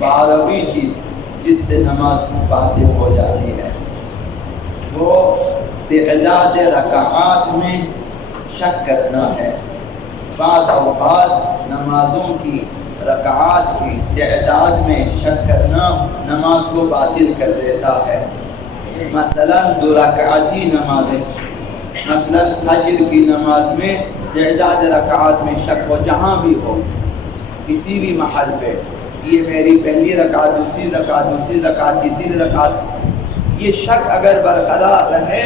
12ویں چیز جس سے نماز باطل ہو جاتی ہے وہ تعداد رکعات میں شک کرنا ہے۔ بعض اوقات نمازوں کی رکعات کی تعداد میں شک کرنا نماز کو باطل کر دیتا ہے۔ مثلا 2 رکعتی نمازیں، مثلا فجر کی نماز میں تعداد رکعات میں شک ہو، جہاں بھی ہو، کسی بھی محل پہ، یہ میری پہلی رکعت، دوسری رکعت، دوسری رکعت، تیسری رکعت، یہ شک اگر برقرار رہے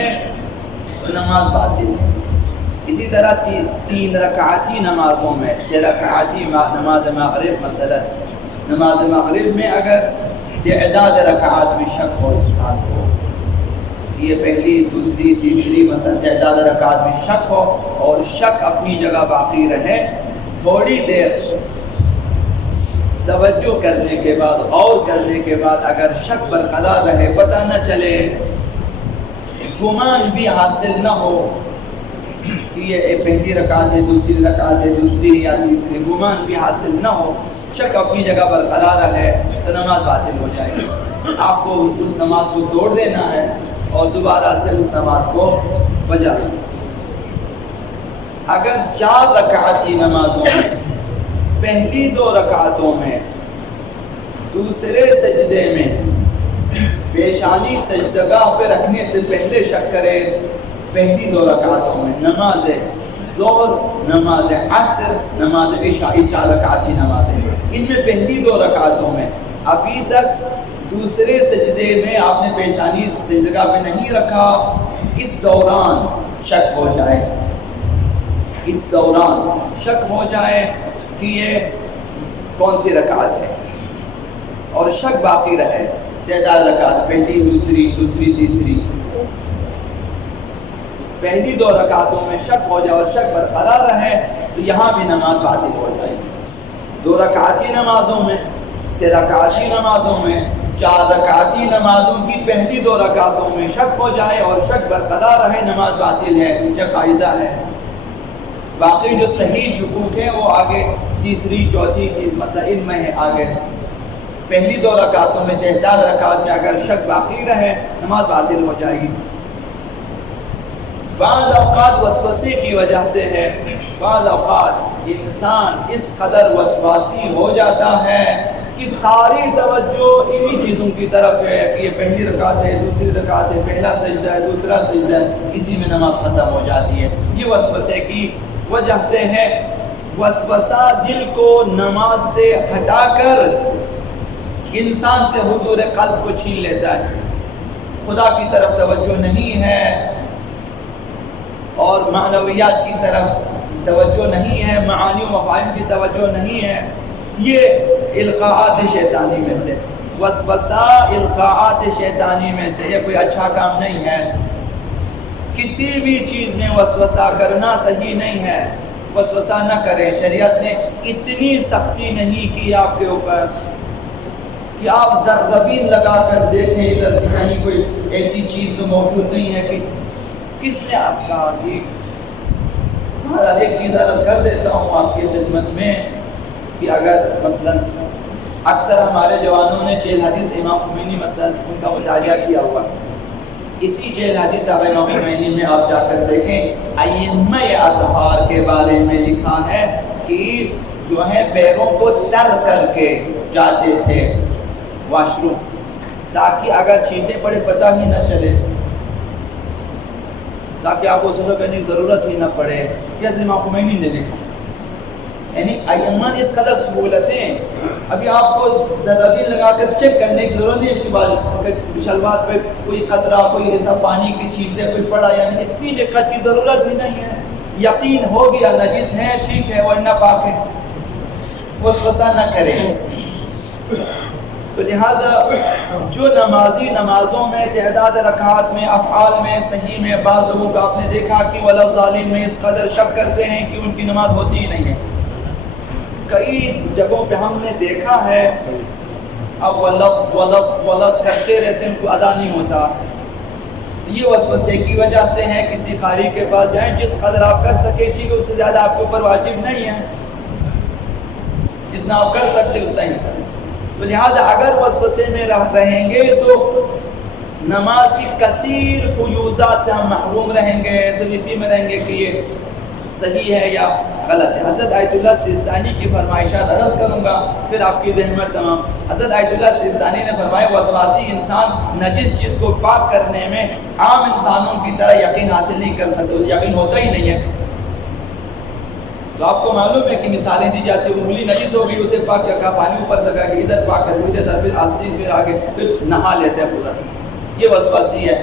تو نماز باطل ہے۔ اسی طرح 3 رکعتی نمازوں میں، 6 رکعتی نماز مغرب، مثلا نماز مغرب میں اگر تعداد رکعات میں شک ہو انسان کو، یہ پہلی، دوسری، تیسری، مثلا تعداد رکعات میں شک ہو اور شک اپنی جگہ باقی رہے، تھوڑی دیر توجہ کرنے کے بعد، غور کرنے کے بعد اگر شک برقرار رہے، پتہ نہ چلے، گمان بھی حاصل نہ ہو کہ یہ پہلی رکعت ہے، دوسری رکعت ہے، دوسری یا تیسری، گمان بھی حاصل نہ ہو، شک اپنی جگہ برقرار رہے تو نماز باطل ہو جائے گی۔ آپ کو اس نماز کو توڑ دینا ہے اور دوبارہ سے اس نماز کو بجا۔ اگر 4 رکعتی نمازوں میں پہلی 2 رکعتوں میں دوسرے سجدے میں پیشانی سجدگاہ پہ رکھنے سے پہلے شک کرے، پہلی 2 رکعتوں میں، نماز ظہر، نماز عصر، نماز عشاء، 4 رکعتی نمازیں، ان میں پہلی 2 رکعتوں میں ابھی تک دوسرے سجدے میں آپ نے پیشانی سجدگاہ پہ نہیں رکھا، اس دوران شک ہو جائے، اس دوران شک ہو جائے کہ یہ کون سی رکعت ہے اور شک باقی رہے، تعداد رکعت پہلی، دوسری، دوسری، تیسری، پہلی 2 رکعتوں میں شک ہو جائے اور شک برقرار رہے تو یہاں بھی نماز باطل ہو جائے گی۔ 2 رکعتی نمازوں میں، 6 رکعتی نمازوں میں، 4 رکعتی نمازوں کی پہلی 2 رکعتوں میں شک ہو جائے اور شک برقرار رہے، نماز باطل ہے، یہ قاعدہ ہے۔ باقی جو صحیح شکوک ہے وہ آگے تیسری، چوتھی، مطلب ان میں ہے آگے۔ پہلی 2 رکعتوں میں، تعداد رکعت میں اگر شک باقی رہے نماز باطل ہو جائے گی۔ بعض اوقات وسوسے کی وجہ سے ہے، بعض اوقات انسان اس قدر وسواسی ہو جاتا ہے کہ ساری توجہ انہی چیزوں کی طرف ہے کہ یہ پہلی رکعت ہے، دوسری رکعت ہے، پہلا سجدہ ہے، دوسرا سجدہ ہے، اسی میں نماز ختم ہو جاتی ہے۔ یہ وسوسے کی وجہ سے ہے۔ وسوسہ دل کو نماز سے ہٹا کر انسان سے حضور قلب کو چھین لیتا ہے، خدا کی طرف توجہ نہیں ہے اور معنویات کی طرف توجہ نہیں ہے، معانی و مفاہیم کی توجہ نہیں ہے۔ یہ القاعات شیطانی میں سے، وسوسہ القاعات شیطانی میں سے، یہ کوئی اچھا کام نہیں ہے۔ کسی بھی چیز میں وسوسہ کرنا صحیح نہیں ہے، وسوسہ نہ کریں۔ شریعت نے اتنی سختی نہیں کی آپ کے اوپر کہ آپ ذربین لگا کر دیکھیں ادھر کہیں کوئی ایسی چیز تو موجود نہیں ہے کہ کس نے آپ کہا کہ ایک چیز عرض کر دیتا ہوں آپ کی خدمت میں کہ اگر مثلا اکثر ہمارے جوانوں نے چیل حدیث امام خمینی مثلا ان کا مطالعہ کیا ہوا، اسی چیل حدیث امام خمینی میں آپ جا کر دیکھیں ائمہ اطہار کے بارے میں لکھا ہے کہ جو ہے پیروں کو تر کر کے جاتے تھے واش روم تاکہ اگر چھینٹے پڑے پتہ ہی نہ چلے، تاکہ آپ کو غسل کرنے کی ضرورت ہی نہ پڑے۔ یہ امام خمینی نے لکھا، یعنی ائمہ نے اس قدر سہولتیں، ابھی آپ کو زرابین لگا کر چیک کرنے کی ضرورت نہیں ہے کہ شلوار پہ کوئی قطرہ، کوئی ایسا پانی کی چھینٹے کوئی پڑا، یعنی اتنی دقت کی ضرورت ہی نہیں ہے۔ یقین ہو گیا نجس ہے ٹھیک ہے ورنہ پاک ہے، وسوسہ نہ کرے۔ تو لہذا جو نمازی نمازوں میں تعداد رکعات میں افعال میں صحیح میں بعض لوگوں کا آپ نے دیکھا کہ وَلَضَّالِينَ میں اس قدر شک کرتے ہیں کہ ان کی نماز ہوتی ہی نہیں ہے۔ کئی جگہوں پہ ہم نے دیکھا ہے اب ولد کرتے رہتے ہیں، ان کو ادا نہیں ہوتا۔ یہ وسوسے کی وجہ سے ہے۔ کسی قاری کے پاس جائیں، جس قدر آپ کر سکے ٹھیک ہے، اس سے زیادہ آپ کے اوپر واجب نہیں ہے، جتنا آپ کر سکتے اتنا ہی کریں۔ تو لہٰذا اگر وسوسے میں رہیں گے تو نماز کی کثیر فیوضات سے ہم محروم رہیں گے، صرف اسی میں رہیں گے کہ یہ صحیح ہے یا غلط ہے۔ حضرت آیت اللہ سیستانی کی فرمائشات عرض کروں گا، پھر آپ کی ذہن میں تمام۔ حضرت آیت اللہ سیستانی نے فرمایا وسواسی انسان نجس چیز کو پاک کرنے میں عام انسانوں کی طرح یقین حاصل نہیں کر سکتے، یقین ہوتا ہی نہیں ہے۔ تو آپ کو معلوم ہے کہ مثالیں دی جاتی ہیں، انگلی نجس ہوگی اسے پاک کیا، پانی اوپر لگا کے ادھر پاک کر دیا، ادھر پھر آستین، پھر آگے پھر نہا لیتے ہیں پورا، یہ وسواسی ہے۔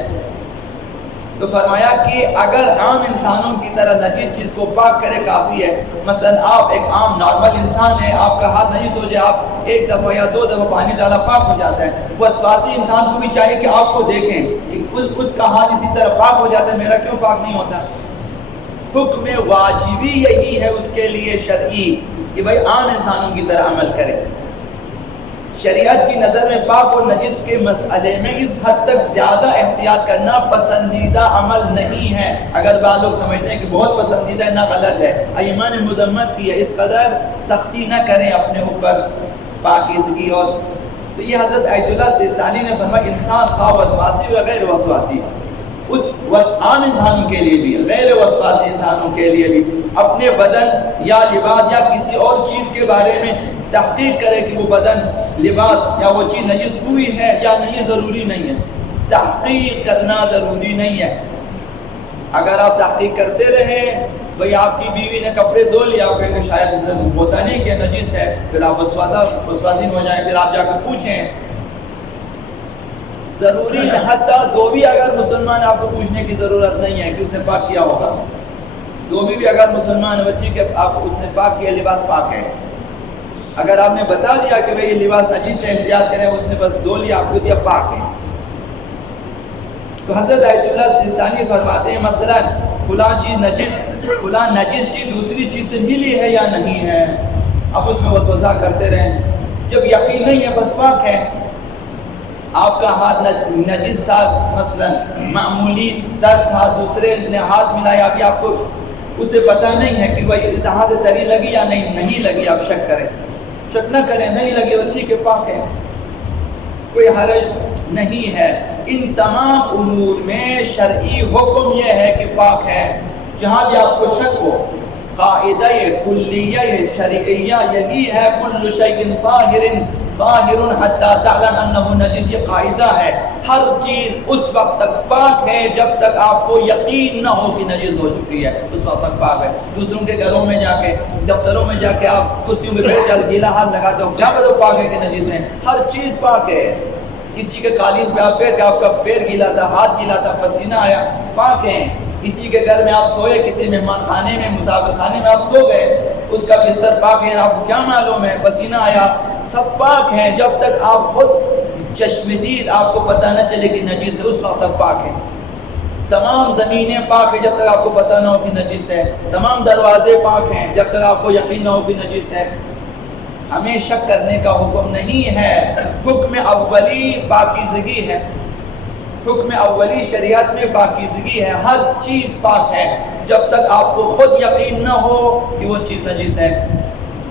تو فرمایا کہ اگر عام انسانوں کی طرح نجس چیز کو پاک کرے کافی ہے۔ مثلا آپ ایک عام نارمل انسان ہیں، آپ کا ہاتھ نجس ہو جائے، آپ ایک دفعہ یا دو دفعہ پانی ڈالا پاک ہو جاتا ہے۔ وسواسی انسان کو بھی چاہیے کہ آپ کو دیکھیں کہ اس کا ہاتھ اسی طرح پاک ہو جاتا ہے، میرا کیوں پاک نہیں ہوتا؟ حکم واجبی یہی ہے اس کے لیے شرعی کہ بھائی عام انسانوں کی طرح عمل کرے۔ شریعت کی نظر میں پاک اور نجس کے مسئلے میں اس حد تک زیادہ احتیاط کرنا پسندیدہ عمل نہیں ہے۔ اگر بعض لوگ سمجھتے ہیں کہ بہت پسندیدہ ہے، نہ غلط ہے، ائمہ نے مذمت کی ہے، اس قدر سختی نہ کریں اپنے اوپر پاکیزگی۔ اور تو یہ حضرت آیت اللہ سیستانی نے فرمایا انسان خواہ وسواسی و غیر وسواسی، اس عام انسانوں کے لیے بھی غیر وسواسی انسانوں کے لیے بھی اپنے بدن یا لباس یا کسی اور چیز کے بارے میں تحقیق کرے کہ وہ بدن، لباس یا وہ چیز نجس ہوئی ہے یا نہیں، ضروری نہیں ہے۔ تحقیق کرنا ضروری نہیں ہے۔ اگر آپ تحقیق کرتے رہے، بھئی آپ کی بیوی نے کپڑے دھو لیا، آپ کہیں کہ شاید ہوتا نہیں کہ نجس ہے، پھر آپ وسواسی میں ہو جائیں، پھر آپ جا کے پوچھیں، ضروری ہے۔ حتیٰ دو بھی اگر مسلمان، آپ کو پوچھنے کی ضرورت نہیں ہے کہ اس نے پاک کیا ہوگا۔ دو بھی اگر مسلمان بچی کہ آپ اس نے پاک کیا، لباس پاک ہے، اگر آپ نے بتا دیا کہ بھئی یہ لباس نجس سے احتیاط کریں، اس نے بس دھو لیا، آپ کو دیا، پاک ہے۔ تو حضرت آیت اللہ سیستانی فرماتے ہیں مثلا فلاں چیز نجس چیز دوسری چیز سے ملی ہے یا نہیں ہے، اب اس میں وسوسہ کرتے رہیں، جب یقین نہیں ہے بس پاک ہے۔ آپ کا ہاتھ نجس تھا، مثلا معمولی تر تھا، دوسرے نے ہاتھ ملایا، ابھی آپ کو اسے پتہ نہیں ہے کہ وہ ہاتھ تری لگی یا نہیں لگی، آپ شک کریں، شک نہ کریں، نہیں لگی وہ ٹھیک ہے، پاک ہے، کوئی حرج نہیں ہے۔ ان تمام امور میں شرعی حکم یہ ہے کہ پاک ہے۔ جہاں بھی آپ کو شک ہو، قاعدہ کلیہ شرعیہ یہی ہے، کل شیء طاہر حتی تعلم انہ نجس، یہ قاعدہ ہے۔ ہر چیز اس وقت تک پاک ہے جب تک آپ کو یقین نہ ہو کہ نجس ہو چکی ہے، اس وقت تک پاک ہے۔ دوسروں کے گھروں میں جا کے، دفتروں میں جا کے آپ کرسیوں میں بیٹھ کر گیلا ہاتھ لگاتے ہو، کیا پتہ پاک ہے کہ نجس ہے؟ ہر چیز پاک ہے۔ کسی کے قالین پہ آپ بیٹھ کے آپ کا پیر گیلا تھا، ہاتھ گیلا تھا، پسینہ آیا، پاک ہے۔ کسی کے گھر میں آپ سوئے، کسی مہمان خانے میں، مسافر خانے میں آپ سو گئے، اس کا بستر پاک ہے، آپ کو کیا معلوم ہے، پسینہ آیا، سب پاک ہیں۔ جب تک آپ خود چشمدید آپ کو پتہ نہ چلے کہ نجس ہے، اس وقت تک پاک ہے۔ تمام زمینیں پاک ہیں جب تک آپ کو پتہ نہ ہو کہ نجس ہے، تمام دروازے پاک ہیں جب تک آپ کو یقین نہ ہو کہ نجس ہے۔ ہمیں شک کرنے کا حکم نہیں ہے، حکم اولی پاکیزگی ہے، حکم اولی شریعت میں پاکیزگی ہے، ہر چیز پاک ہے جب تک آپ کو خود یقین نہ ہو کہ وہ چیز نجس ہے،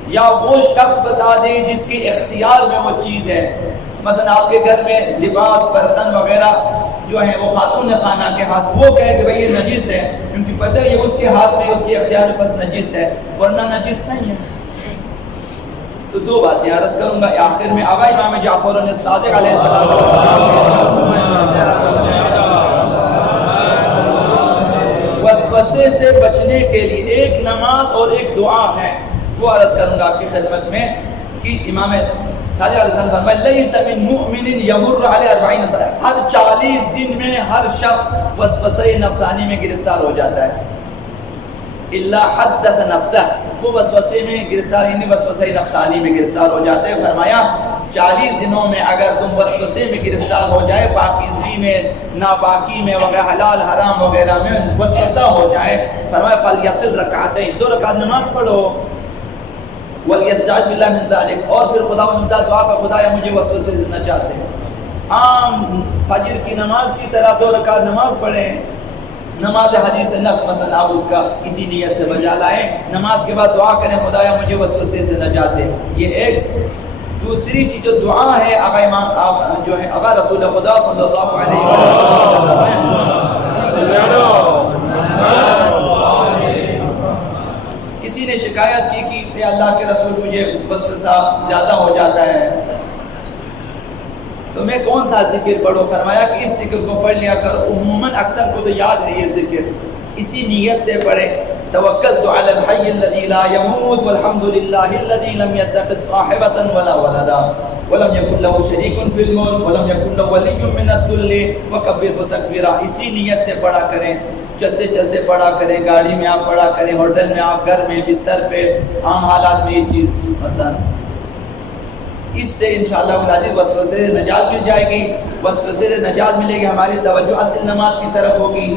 یا وہ شخص بتا دے جس کے اختیار میں وہ چیز ہے۔ مثلا آپ کے گھر میں لباس، برتن وغیرہ جو ہے وہ خاتون خانہ کے ہاتھ، وہ کہے کہ بھئی یہ نجس ہے، کیونکہ پتہ ہے یہ اس کے ہاتھ میں، اس کے اختیار میں بس نجس ہے، ورنہ نجس نہیں ہے۔ تو دو باتیں عرض کروں گا آخر میں۔ آقا امام جعفر الصادق علیہ السلام وسوسے سے بچنے کے لیے ایک نماز اور ایک دعا ہے، وہ عرض کروں گا آپ کی خدمت میں کہ امام صادق علیہ السلام فرمائے لیس من مؤمن یمر علی 40 سنہ، ہر 40 دن میں ہر شخص وسوسے نفسانی میں گرفتار ہو جاتا ہے، الا حدث نفسہ، وہ وسوسے میں گرفتار، یعنی وسوسے نفسانی میں گرفتار ہو جاتے ہیں۔ فرمایا 40 دنوں میں اگر تم وسوسے میں گرفتار ہو جائے، پاکیزگی میں، ناپاکی میں وغیرہ، حلال حرام وغیرہ میں وسوسہ ہو جائے، فرمایا فلیصل رکعتین، 2 رکعت نماز پڑھو، ولیستعذ باللہ من ذلک، اور پھر خدا و تعالی دعا کا خدایا مجھے وسوسے سے نجات دے۔ عام فجر کی نماز کی طرح 2 رکعت نماز پڑھیں، نماز حدیث نفس مثلا آپ اس کا اسی نیت سے بجا لائیں، نماز کے بعد دعا کریں خدایا مجھے وسوسے سے نجات دے، یہ ایک۔ دوسری چیز جو دعا ہے جو ہے آقا رسول خدا صلی اللہ علیہ وسلم کسی نے شکایت کی کہ اے اللہ کے رسول مجھے وسوسہ زیادہ ہو جاتا ہے تو میں کون سا ذکر پڑھوں؟ فرمایا کہ اس ذکر کو پڑھ لیا کر، عموماً اکثر کو تو یاد ہے یہ ذکر، اسی نیت سے پڑھے، توکلت علی الحی الذی لا یموت والحمد للہ الذی لم یتخذ صاحبۃ ولا ولدا ولم یکن له شریک فی الملک ولم یکن له ولی من الذل وکبرہ تکبیرا۔ اسی نیت سے پڑھا کریں، چلتے چلتے پڑھا کریں، گاڑی میں آپ پڑھا کریں، ہوٹل میں آپ، گھر میں، بستر پہ، عام حالات میں یہ چیز مثلا، اس سے انشاءاللہ العزیز وسوسے سے نجات مل جائے گی، وسوسے سے نجات ملے گی، ہماری توجہ اصل نماز کی طرف ہوگی۔